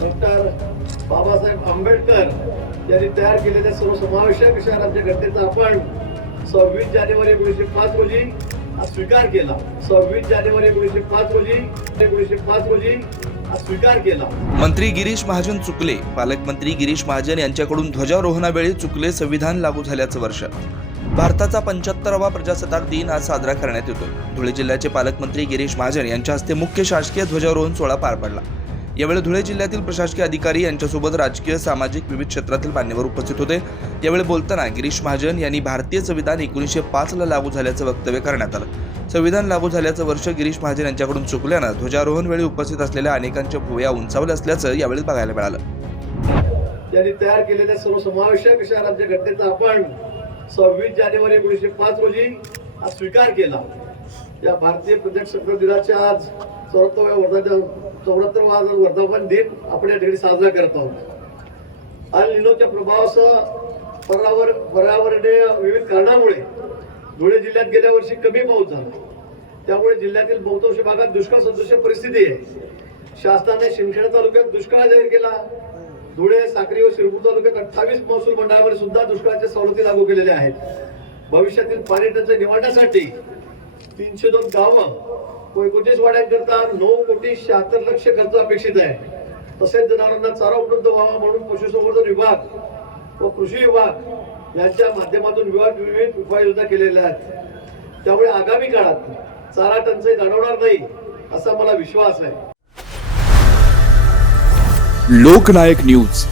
Doctor Babasaheb Ambedkar यांनी तयार केलेल्या सर्वसमावेशक अशा राज्यघटनेचा आपण सव्वीस जानेवारी एकोणीसशे पाच रोजी स्वीकार केला. सव्वीस जानेवारी एकोणीसशे पाच रोजी एकोणीसशे पाच रोजी स्वीकार केला. मंत्री गिरीश महाजन चुकले. पालकमंत्री गिरीश महाजन यांच्याकडून ध्वजारोहणावेळी चुकले संविधान लागू झाल्याचं वर्ष. भारताचा पंच्याहत्तरावा प्रजासत्ताक दिन आज साजरा करण्यात येतोय. धुळे जिल्ह्याचे पालकमंत्री गिरीश महाजन यांच्या हस्ते मुख्य शासकीय ध्वजारोहण सोहळा पार पडला. यावेळी धुळे जिल्ह्यातील प्रशासकीय अधिकारी यांच्यासोबत राजकीय सामाजिक विविध क्षेत्रातील मान्यवर उपस्थित होते. यावेळी बोलताना गिरीश महाजन यांनी भारतीय संविधान एकोणीसशे पाचला लागू झाल्याचं वक्तव्य करण्यात आलं. संविधान लागू झाल्याचं वर्ष गिरीश महाजन यांच्याकडून चुकल्यानं ध्वजारोहण वेळी उपस्थित असलेल्या अनेकांच्या भुया उंचावल्या असल्याचं यावेळी बघायला मिळालं. त्यांनी तयार केलेल्या सर्वसमावेशक अशा राज्यघटनेचा आपण सव्वीस जानेवारी एकोणीसशे पाच रोजी स्वीकार केला. या भारतीय प्रजासत्ताक दिनाच्या आज चौऱ्याहत्तरव्या वर्धाच्या चौऱ्याहत्तरवा वर्धापन दिन आपण या ठिकाणी साजरा करत आहोत. आणि लिलोच्या प्रभावासह पर्यावर पर्यावरणीय विविध कारणामुळे धुळे जिल्ह्यात गेल्या वर्षी कमी पाऊस झाला. त्यामुळे जिल्ह्यातील बहुतांश भागात दुष्काळ सदृश परिस्थिती आहे. शासनाने शिंदखेडा तालुक्यात दुष्काळ जाहीर केला. धुळे साक्री व शिरपूर तालुक्यात अठ्ठावीस महसूल मंडळामध्ये सुद्धा दुष्काळाच्या सवलती लागू केलेल्या आहेत. भविष्यातील पाणी टंचाई निवारण्यासाठी तीनशे दोन गावं. व एकोणतीस वाड्यांकरता नऊ कोटी शहात्तर लक्ष खर्च अपेक्षित आहे. तसेच जनावरांना चारा उपलब्ध व्हावा म्हणून पशुसंवर्धन विभाग व कृषी विभाग यांच्या माध्यमातून विभाग विविध उपाययोजना केलेल्या आहेत. त्यामुळे आगामी काळात चारा टंचाई जाणवणार नाही असा मला विश्वास आहे. लोकनायक न्यूज.